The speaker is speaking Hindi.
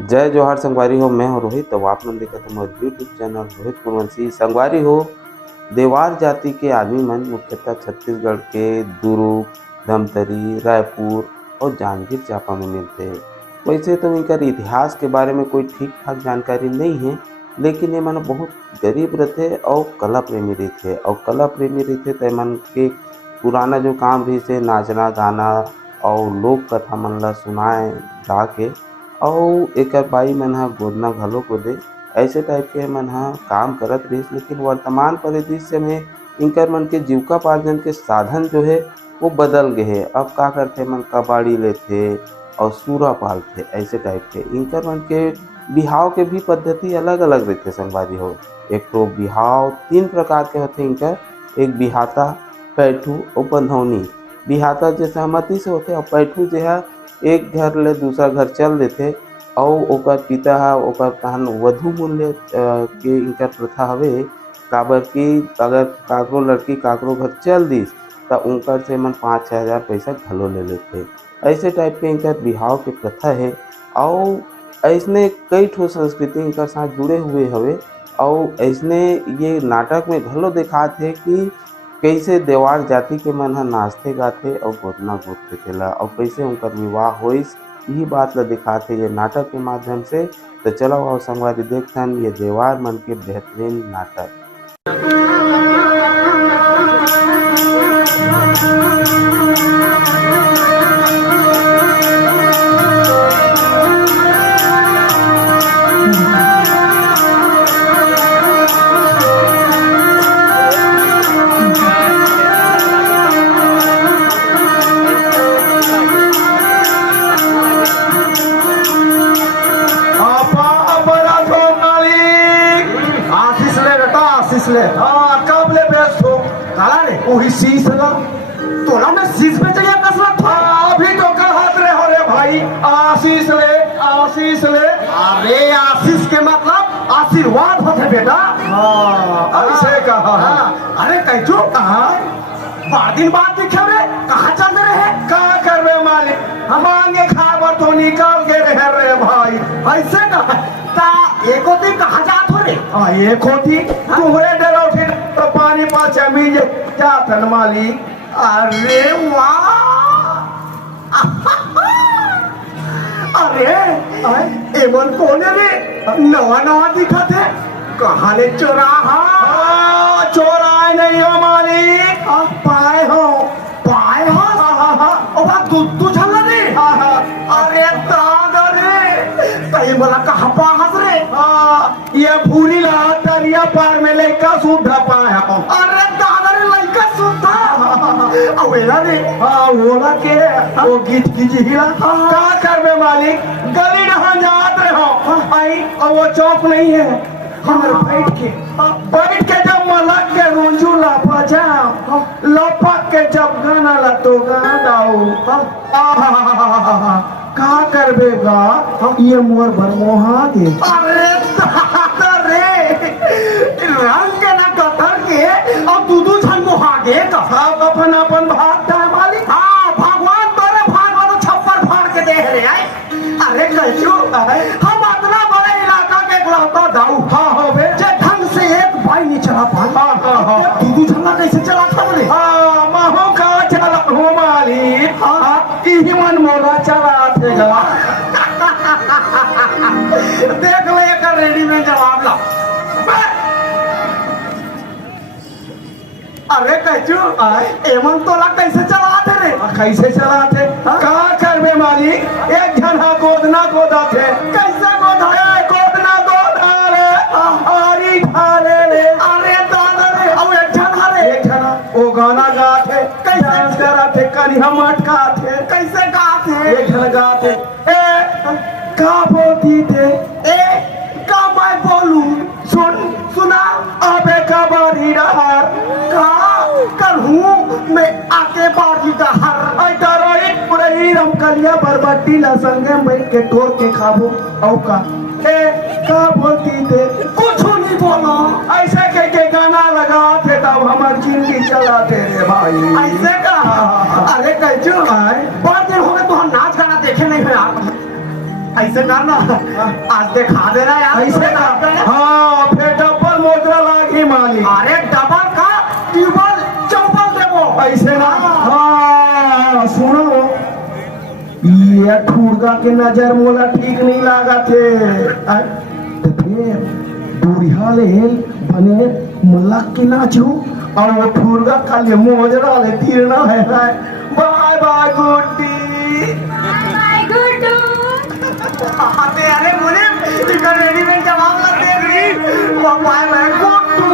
जय जोहार संगवारी हो। मैं हूँ रोहित। तो आप लोग देखा तुम्हारे यूट्यूब चैनल रोहित कुरवंशी संगवारी हो। देवार जाति के आदमी मन मुख्यतः छत्तीसगढ़ के दुर्ग, धमतरी, रायपुर और जांजगीर चांपा में मिलते हैं। वैसे तो इनकर इतिहास के बारे में कोई ठीक ठाक जानकारी नहीं है, लेकिन ये मन बहुत गरीब रहते और कला प्रेमी रहते। और कला प्रेमी रहते तो मन के पुराना जो काम रही से नाचना गाना और लोक कथा मन ला सुनाए गा के, और एकर बाई मन ह गोदना घलो को दे। ऐसे टाइप के मन ह काम करत रहिस। लेकिन वर्तमान परिदृश्य में इनकर मन के जीविकापार्जन के साधन जो है वो बदल गए है। अब का करथे मन कबाड़ी लेथे और सूरा पालथे। ऐसे टाइप के इनकर मन के बिहाव के भी पद्धति अलग अलग रहते संगवारी हो। एक तो बिहाव 3 प्रकार के होते इनकर। एक बिहाता, पैठू और बंधौनी। बिहाता जे सहमति से होते और पैठू जे है एक घर ले दूसरा घर चल देथे और ओकर पिता ह ओकर तहन वधु मूल्य के इनकर प्रथा हवे। काबर कि अगर काकरो लड़की काकरो घर चल दिस त उनकर से मन 5-6 हज़ार पैसा घलो ले लेथे। ऐसे टाइप के इनकर बिहाव के प्रथा है। और ऐसने कई ठो संस्कृति इनकर साथ जुड़े हुए हवे। और ऐसने ये नाटक में घलो दिखात है कि कैसे देवार जाति के मन ह नाचथे गाथे और गोदना गोद तेला और कैसे उनकर विवाह होइस। यही बात ला दिखाथे ये नाटक के माध्यम से। तो चलो आओ संगवारी देखथन ये देवार मन के बेहतरीन नाटक। कब ले बेस्ट हो काला ने वही शीश ला तोला में शीश पे चलिए कसला था। अभी तो कल हाथ रे हो रे भाई आशीष ले आशीष ले। अरे आशीष के मतलब आशीर्वाद होते बेटा। ऐसे कहा। अरे कैचो कहा 12 दिन बाद दिखे रे कहाँ चल रहे हैं। कहाँ कर रहे मालिक हम आगे खाबर तो निकाल के रहे रे भाई। ऐसे कहा ता एको दिन कहाँ जात हो रे। एक होती तुम्हारे डर उठे तो पानी पास जमीन जातन मालिक। अरे वाह अरे एमन कौन रे नवा नवा दिखा थे कहाँ ले चौराहा। चौराहे नहीं हो मालिक पाए हो पाए हो। तू झल रे। अरे दादा रे कहीं बोला कहाँ पास रे। ये भूरी ला दरिया पार में लेकर सुधा पाया। अरे दादा रे लड़का सुधा अवेला रे। बोला के वो गीत कीजिए हिला का कर में मालिक गली नहा जात रहे हो। आई और वो चौक नहीं है हमारे बैठ के जब मलक के रोंजू लापा जाओ लपक के जब गाना ला तो गाना दाओ। का कर बेगा ये मोर भरमोहा दे। अरे दादा रे रंग के ना कतर के और दूधू छन मोहा गे सब अपन अपन भाग था मालिक। हाँ भगवान तोरे भाग में तो छप्पर फाड़ के दे रहे हैं। अरे कैचू हम इतना बड़े इलाका के इकलौता दाऊ हाँ हो बे जे ढंग से एक भाई नहीं चला पा। दूधू छन्ना कैसे चला था रे। माहो का चला हो मालिक। इही मन मोला चला थे गला। देख ले कर रेडी में जवाब ला। अरे कैचू एमन तोला कैसे चलाते रे। कैसे चलाते कहा कर बे मालिक एक झना गोदना गोदा थे। कैसे गोदा गोदना गोदा रे हरी ठारे रे। अरे दादा रे अब एक झना वो गाना गाते कैसे कराते करी हम अटकाते कैसे गाते। एक झन गाते ए का बोलती थे ए का मैं बोलूं सुन सुना अबे का बारी डहर का कर हूँ मैं आके बारी डहर। ऐसा रोहित पुरही रम कलिया बरबट्टी ला संगे बैठ के तोड़ के खाबो औ का ए का बोलती थे कुछ नहीं बोलो। ऐसे के गाना लगा थे तब हमार जिंदगी चलाते रे भाई। ऐसे कहा अरे कैचू बहुत दिन हो गए तो हम नाच गाना देखे नहीं है। ऐसे करना आज दिखा देना यार ऐसे ना हाँ फिर डबल मुद्रा लागी मालिक अरे डबल का ट्यूबल चौबल देवो ऐसे ना हाँ सुनो ये ठुरगा के नजर मोला ठीक नहीं लागा थे तो फिर दूरिया ले बने मल्लक की नाचू और वो ठुरगा खाली मोजरा ले तीरना है बाय बाय गुड्डी बाय गुड्डू अरे अरे मुझे इधर रेडीमेड जवाब लग दे रही वो बाय बाय गुड्डू